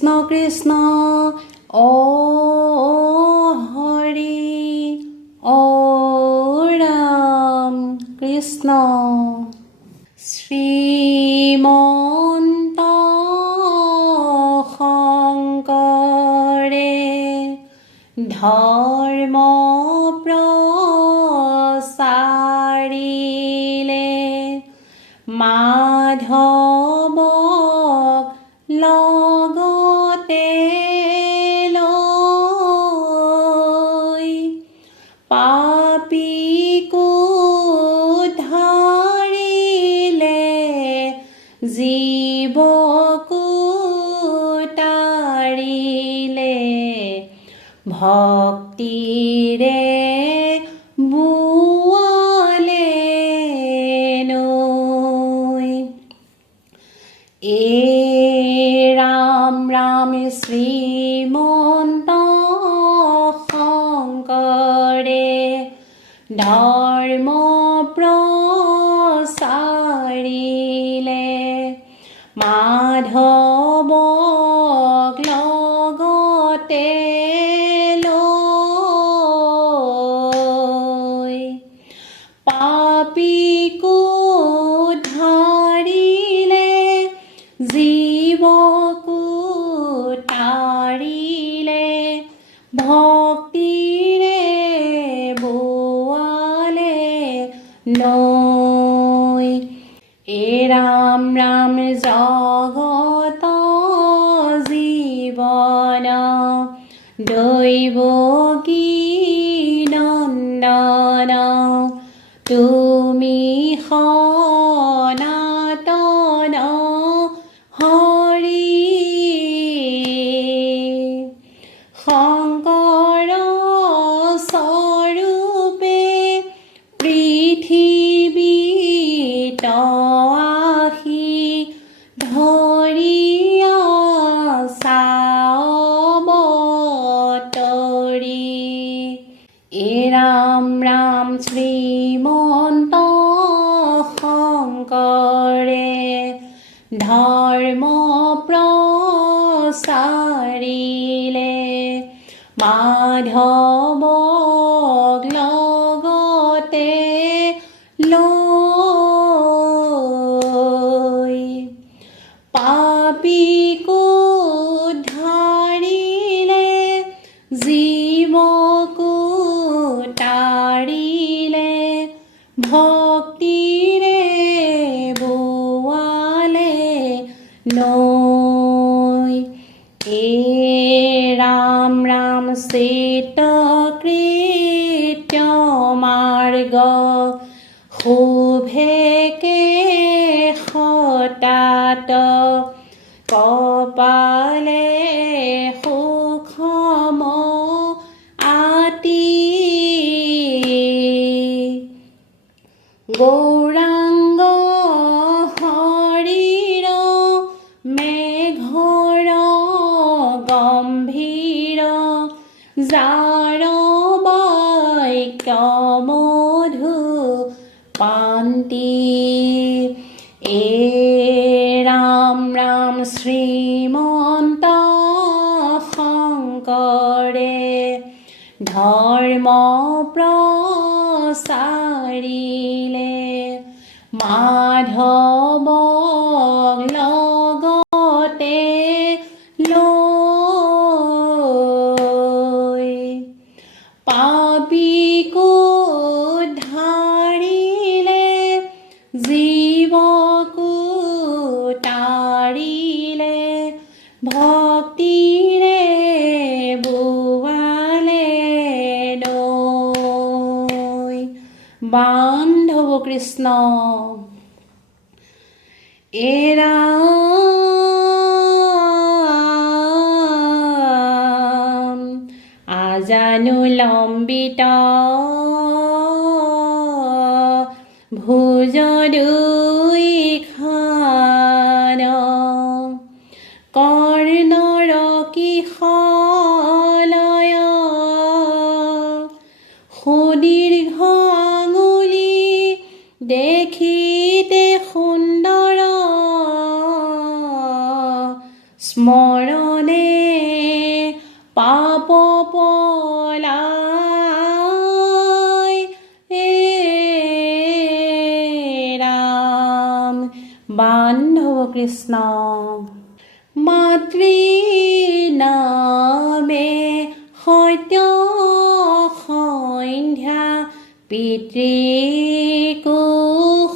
কৃষ্ণ কৃষ্ণ ও হৰি ও ৰাম কৃষ্ণ শ্ৰীমন্ত শংকৰে ধৰ্ম প্ৰচাৰিলে মাধৱক লগতে লৈ পাপীক উদ্ধাৰিলে জীৱকো তাৰিলে ভক্তিৰে বুৱালে নৈ। এ ৰাম ৰাম শ্ৰীমন্ত শংকৰে ধৰ্ম প্ৰচাৰিলে মাধৱক লগতে লৈ পাপীক উদ্ধাৰিলে জীৱকো তাৰিলে ভক্তিৰে বুৱালে নৈ। এ ৰাম ৰাম জগত জীৱন দৈৱকী নন্দন তুমি সনাতন হৰি শংকৰ স্বৰূপে পৃথিৱীত আহি ধৰি আছা অৱতৰি। এ ৰাম ৰাম শ্ৰীমন্ত শংকৰে ধৰ্ম প্ৰচাৰিলে মাধৱক লগতে লৈ পাপীক উদ্ধাৰিলে জীৱকো তাৰিলে ভক্তিৰে বুৱালে নৈ। এ ৰাম ৰাম চিত্তকৃত্য মাৰ্গ শুভেকে সতাত কপালে সুখম আতি গৌৰাংগ হৰিৰ মেঘৰ গম্ভীৰ যাৰ বাক্য মধু পান্তি। এ ৰাম ৰাম শ্ৰীমন্ত শংকৰে ধৰ্ম প্ৰচাৰিলে মাধৱক লগতে লৈ পাপীক উদ্ধাৰিলে জীৱকো তাৰিলে ভক্তিৰে বুৱালে নৈ। বান্ধৱ কৃষ্ণ এ ৰাম আজানুলম্বিত ভুজ দুইখন কৰ্ণৰ কিশলয় সুদীৰ্ঘ আঙুলি দেখিতে সুন্দৰ স্মৰণে পলাই ৰাম বান্ধৱ কৃষ্ণ মাতৃ নামে সত্য সন্ধ্যা পিতৃ কুসুম্বৰ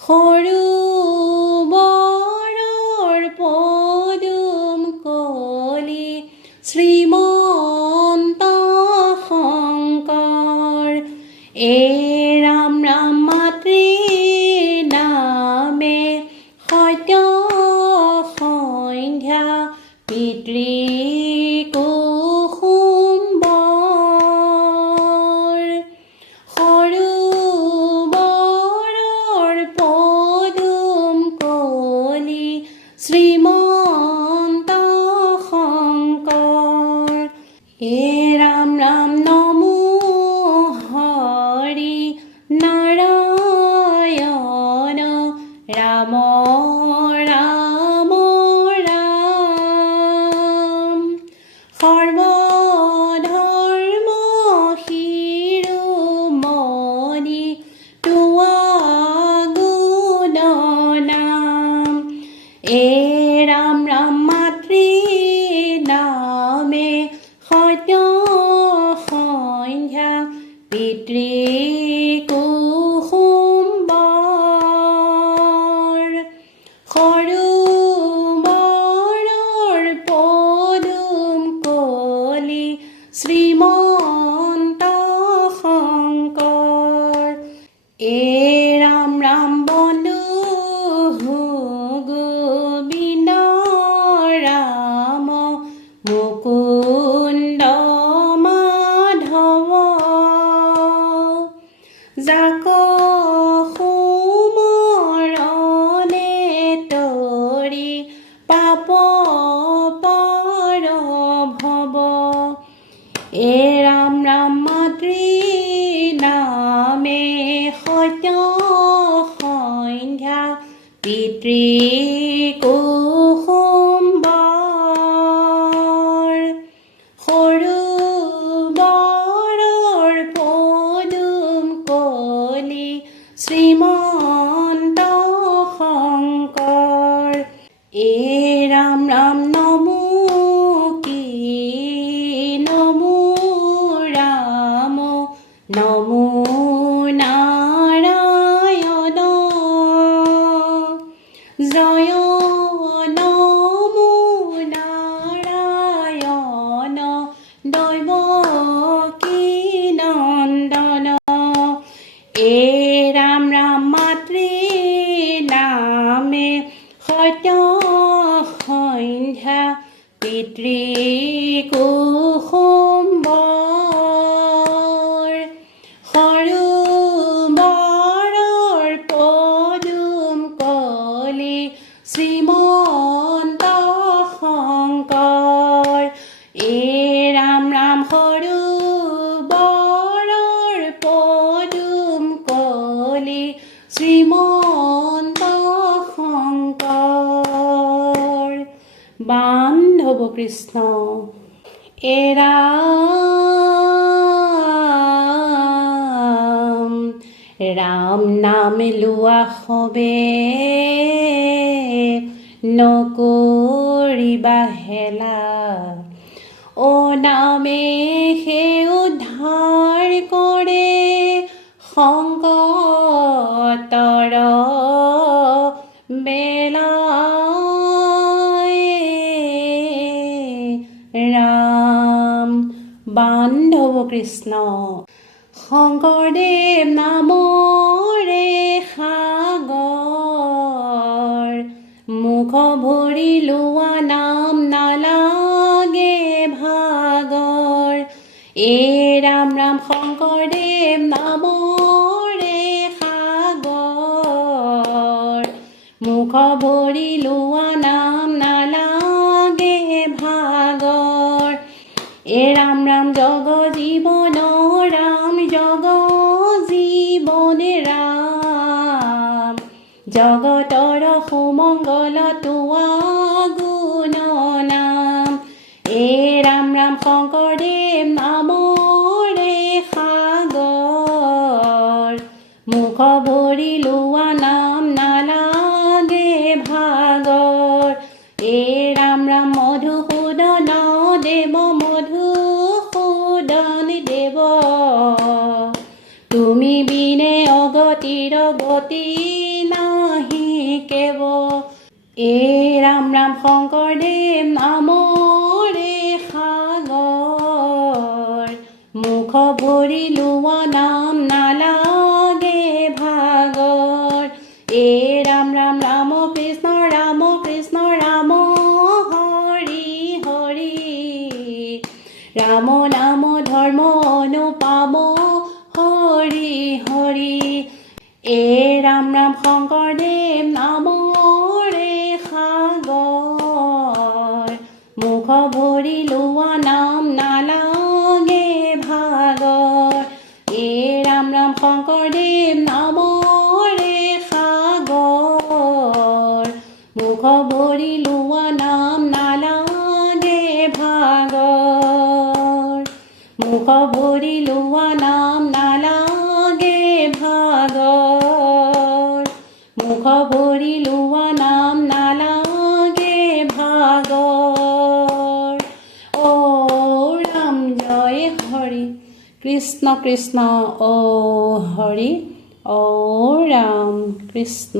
সৰু বৰৰ পদুম কলি শ্ৰীমন্ত শংকৰ ৰাম ৰাম মাতৃ নামে সত্য সন্ধ্যা পিতৃ কুসুম্বৰ সৰু বৰৰ পদুম কলি শ্ৰীমন্ত শংকৰ ৰাম ৰাম নমো হৰি নাৰায়ণ ৰাম ৰাম ৰাম সৰ্বধৰ্ম শিৰোমণি তোৱা গুণ নাম ৰাম ৰাম মাতৃ নামে সত্য সন্ধ্যা পিতৃ কুসুম্বৰ সৰু বৰৰ পদুম কলি শ্ৰীমন্ত শংকৰ ৰাম ৰাম বন্ধু গোবিন্দ ৰাম মুকুন্দ মাধৱ যাক সুমৰণে তৰি পাপ পৰ ভৱ ৰাম ৰাম মাতৃ নামে সত্য সন্ধ্যা পিতৃ কুসুম্বৰ সৰু বৰৰ পদুম কলি শ্ৰীমন্ত শংকৰ ৰাম ৰাম নমো কি নমো ৰাম নমো নাৰায়ণ জয় নমো নাৰায়ণ দৈৱকী নন্দন ৰাম ৰাম মাতৃ নামে সত্য সন্ধ্যা পিতৃ কুসুম্বৰ সৰু বৰৰ পদুম কলি শ্ৰীমন্ত শংকৰ ৰাম ৰাম সৰু বৰৰ পদুম কলি শ্ৰীমন্ত শংকৰ বান্ধৱ কৃষ্ণ ৰাম ৰাম নাম লোৱা সবে নকৰিবা হেলা নামে সে উদ্ধাৰ কৰে সংকটৰ বেলাই ৰাম বান্ধৱ কৃষ্ণ শংকৰদেৱ নামৰে সাগৰ মুখ ভৰি লোৱা নাম নালাগে ভাগৰ ৰাম ৰাম শংকৰদেৱ নামৰে সাগৰ মুখ ভৰি লোৱা নাম নালাগে ভাগৰ ৰাম ৰাম জগ জীৱন ৰাম জগ জীৱনে ৰাম জগতৰ সুমংগল তোৱা গুণ শংকৰদেৱ নামৰে সাগৰ মুখ ভৰি লোৱা নাম নালাগে ভাগৰ এ ৰাম ৰাম মধুসূদন দেৱ মধুসূদন দেৱ তুমি বিনে অগতিৰ গতি নাহি কেব এ ৰাম ৰাম শংকৰদেৱ নামৰে সাগৰ মুখ ভৰি লোৱা নাম নালাগে ভাগৰ এ ৰাম ৰাম ৰাম কৃষ্ণ ৰাম হৰি হৰি ৰাম নাম ধৰ্ম অনুপাম হৰি হৰি এ ৰাম ৰাম শংকৰদেৱ নামৰে সাগৰ মুখ ভৰি লোৱা নাম নালাগে ভাগৰ এ ৰাম ৰাম শংকৰদেৱ নামৰে সাগৰ মুখ ভৰি লোৱা নাম নালাগে ভাগৰ মুখ ভৰি লোৱা নাম নালাগে ভাগৰ মুখ ভৰি লোৱা নাম নালাগে ভাগৰ ও ৰাম জয় হৰি কৃষ্ণ কৃষ্ণ ও হৰি ও ৰাম কৃষ্ণ